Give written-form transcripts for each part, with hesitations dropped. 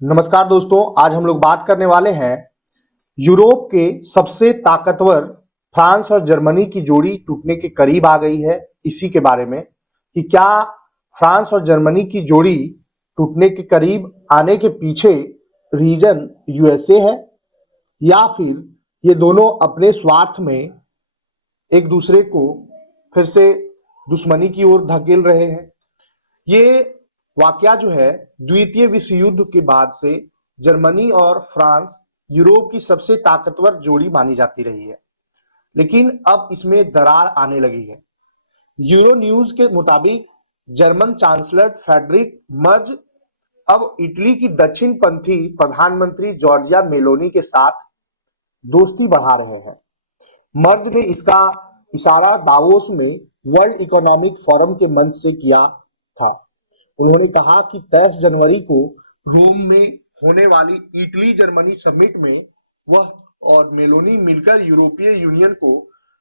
नमस्कार दोस्तों, आज हम लोग बात करने वाले हैं यूरोप के सबसे ताकतवर फ्रांस और जर्मनी की जोड़ी टूटने के करीब आ गई है। इसी के बारे में कि क्या फ्रांस और जर्मनी की जोड़ी टूटने के करीब आने के पीछे रीजन यूएसए है या फिर ये दोनों अपने स्वार्थ में एक दूसरे को फिर से दुश्मनी की ओर धकेल रहे हैं। ये वाकया जो है द्वितीय विश्व युद्ध के बाद से जर्मनी और फ्रांस यूरोप की सबसे ताकतवर जोड़ी मानी जाती रही है, लेकिन अब इसमें दरार आने लगी है। यूरो न्यूज के मुताबिक जर्मन चांसलर फ्रेडरिक मर्ज अब इटली की दक्षिणपंथी प्रधानमंत्री जॉर्जिया मेलोनी के साथ दोस्ती बढ़ा रहे हैं। मर्ज ने इसका इशारा दावोस में वर्ल्ड इकोनॉमिक फोरम के मंच से किया था। उन्होंने कहा कि 23 जनवरी को रोम में होने वाली इटली जर्मनी समिट में वह और मेलोनी मिलकर यूरोपीय यूनियन को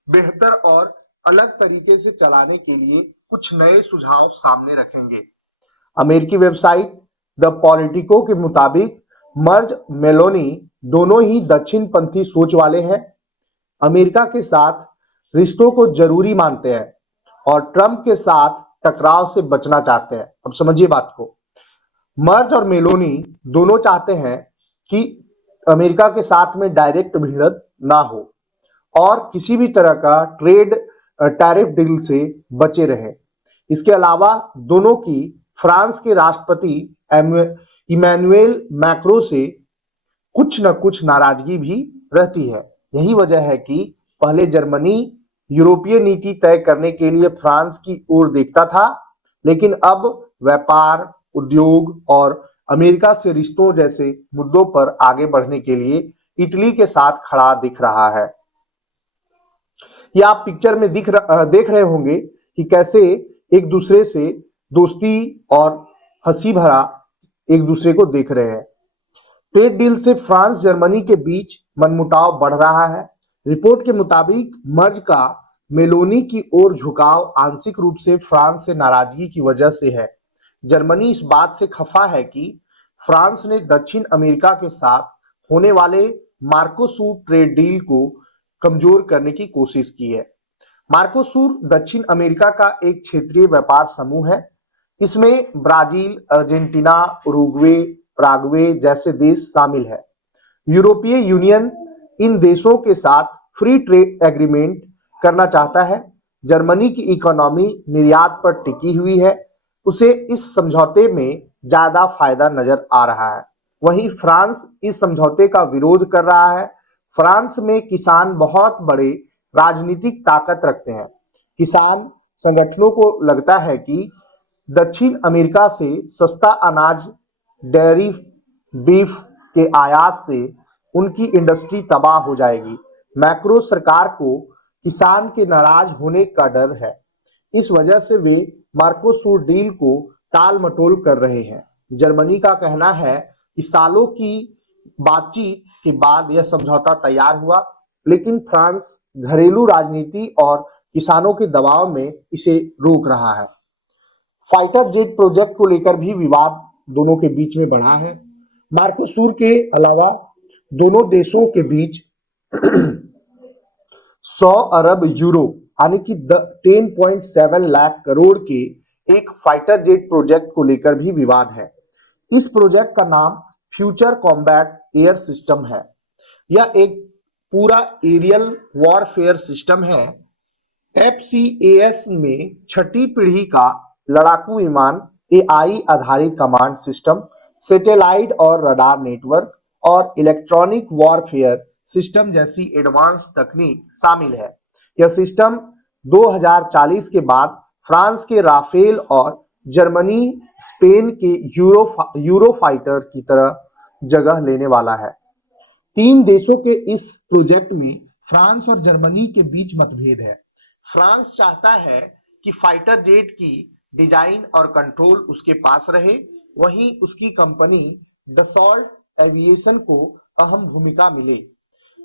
बेहतर और अलग तरीके से चलाने के लिए कुछ नए सुझाव सामने रखेंगे। अमेरिकी वेबसाइट द पॉलिटिको के मुताबिक मर्ज मेलोनी दोनों ही दक्षिणपंथी सोच वाले हैं, अमेरिका के साथ रिश्तों को जरूरी मानते हैं और ट्रंप के साथ टकराव से बचना चाहते हैं। अब समझिए बात को। मर्ज और मेलोनी दोनों चाहते हैं कि अमेरिका के साथ में डायरेक्ट भिड़ंत ना हो और किसी भी तरह का ट्रेड टैरिफ डील से बचे रहे। इसके अलावा दोनों की फ्रांस के राष्ट्रपति इमैनुएल मैक्रों से कुछ न कुछ नाराजगी भी रहती है। यही वजह है कि पहले जर्मनी यूरोपीय नीति तय करने के लिए फ्रांस की ओर देखता था, लेकिन अब व्यापार, उद्योग और अमेरिका से रिश्तों जैसे मुद्दों पर आगे बढ़ने के लिए इटली के साथ खड़ा दिख रहा है। ये आप पिक्चर में देख रहे होंगे कि कैसे एक दूसरे से दोस्ती और हंसी भरा एक दूसरे को देख रहे हैं। ट्रेड डील से फ्रांस जर्मनी के बीच मनमुटाव बढ़ रहा है। रिपोर्ट के मुताबिक मर्ज का मेलोनी की ओर झुकाव आंशिक रूप से फ्रांस से नाराजगी की वजह से है। जर्मनी इस बात से खफा है कि फ्रांस ने दक्षिण अमेरिका के साथ होने वाले मार्कोसूर ट्रेड डील को कमजोर करने की कोशिश की है। मार्कोसूर दक्षिण अमेरिका का एक क्षेत्रीय व्यापार समूह है। इसमें ब्राजील, अर्जेंटीना, उरुग्वे, पराग्वे जैसे देश शामिल है। यूरोपीय यूनियन इन देशों के साथ फ्री ट्रेड एग्रीमेंट करना चाहता है। जर्मनी की इकोनॉमी निर्यात पर टिकी हुई है, उसे इस समझौते में ज्यादा फायदा नजर आ रहा है। वहीं फ्रांस इस समझौते का विरोध कर रहा है। फ्रांस में किसान बहुत बड़े राजनीतिक ताकत रखते हैं। किसान संगठनों को लगता है कि दक्षिण अमेरिका से सस्ता अनाज, डेयरी, बीफ के आयात से उनकी इंडस्ट्री तबाह हो जाएगी। मैक्रो सरकार को किसान के नाराज होने का डर है। इस वजह से वे मार्कोसूर डील को टाल मटोल कर रहे हैं। जर्मनी का कहना है कि सालों की बातचीत के बाद यह समझौता तैयार हुआ, लेकिन फ्रांस घरेलू राजनीति और किसानों के दबाव में इसे रोक रहा है। फाइटर जेट प्रोजेक्ट को लेकर भी विवाद दोनों के बीच में बढ़ा है। मार्कोसूर के अलावा दोनों देशों के बीच 100 अरब यूरो यानी कि 10.7 लाख करोड़ के एक फाइटर जेट प्रोजेक्ट को लेकर भी विवाद है। इस प्रोजेक्ट का नाम फ्यूचर कॉम्बैट एयर सिस्टम है। यह एक पूरा एरियल वॉरफेयर सिस्टम है। एफसीएएस में छठी पीढ़ी का लड़ाकू विमान, एआई आधारित कमांड सिस्टम, सैटेलाइट और रडार नेटवर्क और इलेक्ट्रॉनिक वॉरफेयर सिस्टम जैसी एडवांस तकनीक शामिल है। यह सिस्टम 2040 के बाद फ्रांस के राफेल और जर्मनी स्पेन के यूरोफाइटर की तरह जगह लेने वाला है। तीन देशों के इस प्रोजेक्ट में फ्रांस और जर्मनी के बीच मतभेद है। फ्रांस चाहता है कि फाइटर जेट की डिजाइन और कंट्रोल उसके पास रहे, वहीं उसकी कंपनी डसॉल्ट एविएशन को अहम भूमिका मिले।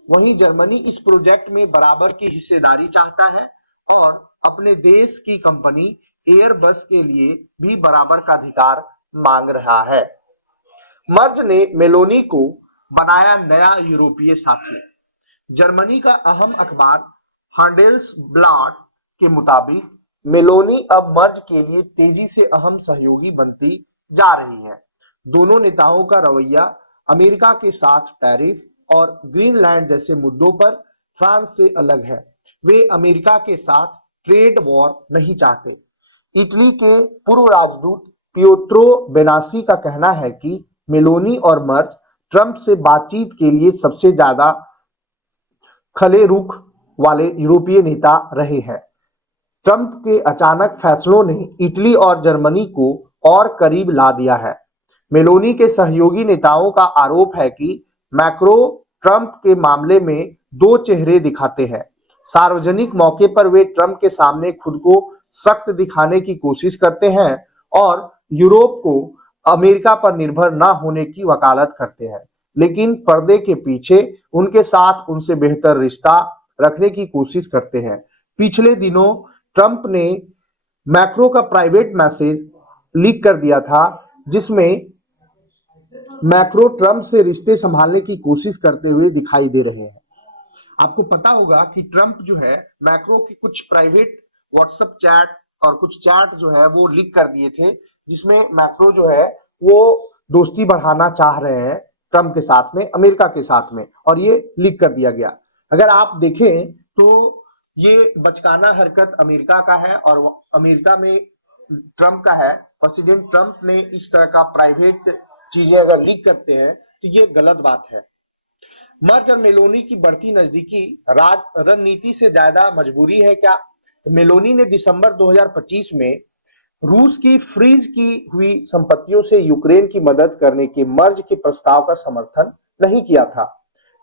वहीं जर्मनी इस प्रोजेक्ट में बराबर की हिस्सेदारी चाहता है और अपने देश की कंपनी एयरबस के लिए भी बराबर का अधिकार मांग रहा है। मर्ज ने मेलोनी को बनाया नया यूरोपीय साथी। जर्मनी का अहम अखबार हांडेल्सब्लाट के मुताबिक मेलोनी अब मर्ज के लिए तेजी से अहम सहयोगी बनती जा रही है। दोनों नेताओं का रवैया अमेरिका के साथ टैरिफ और ग्रीनलैंड जैसे मुद्दों पर फ्रांस से अलग है। वे अमेरिका के साथ ट्रेड वॉर नहीं चाहते। इटली के पूर्व राजदूत पियोत्रो बेनासी का कहना है कि मेलोनी और मर्ज ट्रंप से बातचीत के लिए सबसे ज्यादा खले रुख वाले यूरोपीय नेता रहे हैं। ट्रंप के अचानक फैसलों ने इटली और जर्मनी को और करीब ला दिया है। मेलोनी के सहयोगी नेताओं का आरोप है कि मैक्रो ट्रंप के मामले में दो चेहरे दिखाते हैं। सार्वजनिक मौके पर वे ट्रंप के सामने खुद को सख्त दिखाने की कोशिश करते हैं और यूरोप को अमेरिका पर निर्भर न होने की वकालत करते हैं, लेकिन पर्दे के पीछे उनके साथ उनसे बेहतर रिश्ता रखने की कोशिश करते हैं। पिछले दिनों ट्रंप ने मैक्रो का प्राइवेट मैसेज लीक कर दिया था, जिसमें मैक्रो ट्रंप से रिश्ते संभालने की कोशिश करते हुए दिखाई दे रहे हैं। आपको पता होगा कि ट्रंप जो है मैक्रो की कुछ प्राइवेट व्हाट्सएप चैट और कुछ चैट जो है वो लीक कर दिए थे, जिसमें मैक्रो जो है वो दोस्ती बढ़ाना चाह रहे हैं ट्रंप के साथ में, अमेरिका के साथ में, और ये लीक कर दिया गया। अगर आप देखें तो ये बचकाना हरकत अमेरिका का है और अमेरिका में ट्रंप का है। प्रेसिडेंट ट्रंप ने इस तरह का प्राइवेट चीजें अगर लीक करते हैं तो ये गलत बात है। मर्ज और मेलोनी की बढ़ती नजदीकी रणनीति से ज्यादा मजबूरी है क्या? तो मेलोनी ने दिसंबर 2025 में रूस की फ्रीज की हुई संपत्तियों से यूक्रेन की मदद करने के मर्ज के प्रस्ताव का समर्थन नहीं किया था।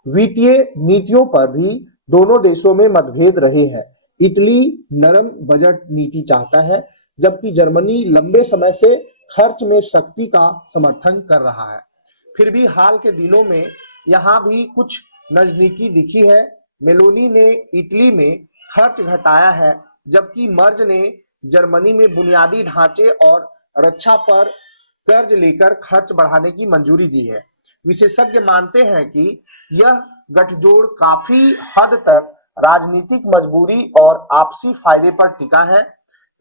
वित्तीय नीतियों पर भी दोनों देशों में मतभेद रहे हैं। इटली नरम बजट नीति चाहता है, जबकि जर्मनी लंबे समय से खर्च में सख्ती का समर्थन कर रहा है। फिर भी हाल के दिनों में यहाँ भी कुछ नजदीकी दिखी है। मेलोनी ने इटली में खर्च घटाया है, जबकि मर्ज ने जर्मनी में बुनियादी ढांचे और रक्षा पर कर्ज लेकर खर्च बढ़ाने की मंजूरी दी है। विशेषज्ञ मानते हैं कि यह गठजोड़ काफी हद तक राजनीतिक मजबूरी और आपसी फायदे पर टिका है।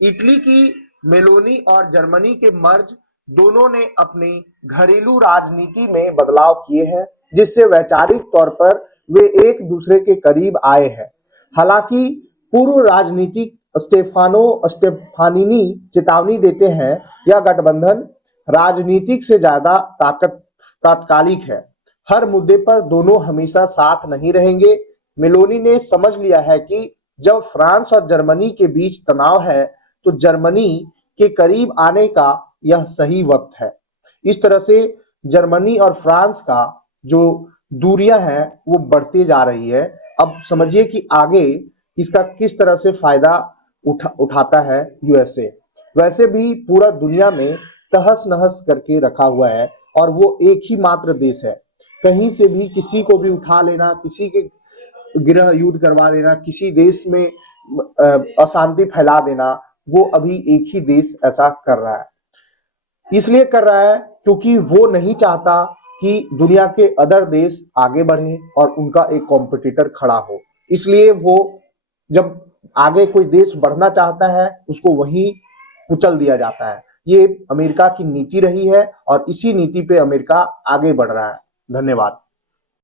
इटली की मेलोनी और जर्मनी के मर्ज दोनों ने अपनी घरेलू राजनीति में बदलाव किए हैं, जिससे वैचारिक तौर पर वे एक दूसरे के करीब आए हैं। हालांकि पूर्व राजनीतिक स्टेफानो स्टेफानिनी चेतावनी देते हैं, यह गठबंधन राजनीतिक से ज्यादा तात्कालिक है। हर मुद्दे पर दोनों हमेशा साथ नहीं रहेंगे। मेलोनी ने समझ लिया है कि जब फ्रांस और जर्मनी के बीच तनाव है तो जर्मनी के करीब आने का यह सही वक्त है। इस तरह से जर्मनी और फ्रांस का जो दूरियां हैं वो बढ़ती जा रही है। अब समझिए कि आगे इसका किस तरह से फायदा उठाता है यूएसए। वैसे भी पूरा दुनिया में तहस नहस करके रखा हुआ है और वो एक ही मात्र देश है। कहीं से भी किसी को भी उठा लेना, किसी के गृह युद्ध करवा देना, किसी देश में अशांति फैला देना, वो अभी एक ही देश ऐसा कर रहा है। इसलिए कर रहा है क्योंकि वो नहीं चाहता कि दुनिया के अदर देश आगे बढ़े और उनका एक कॉम्पिटिटर खड़ा हो। इसलिए वो जब आगे कोई देश बढ़ना चाहता है उसको वहीं कुचल दिया जाता है। ये अमेरिका की नीति रही है और इसी नीति पे अमेरिका आगे बढ़ रहा है। धन्यवाद।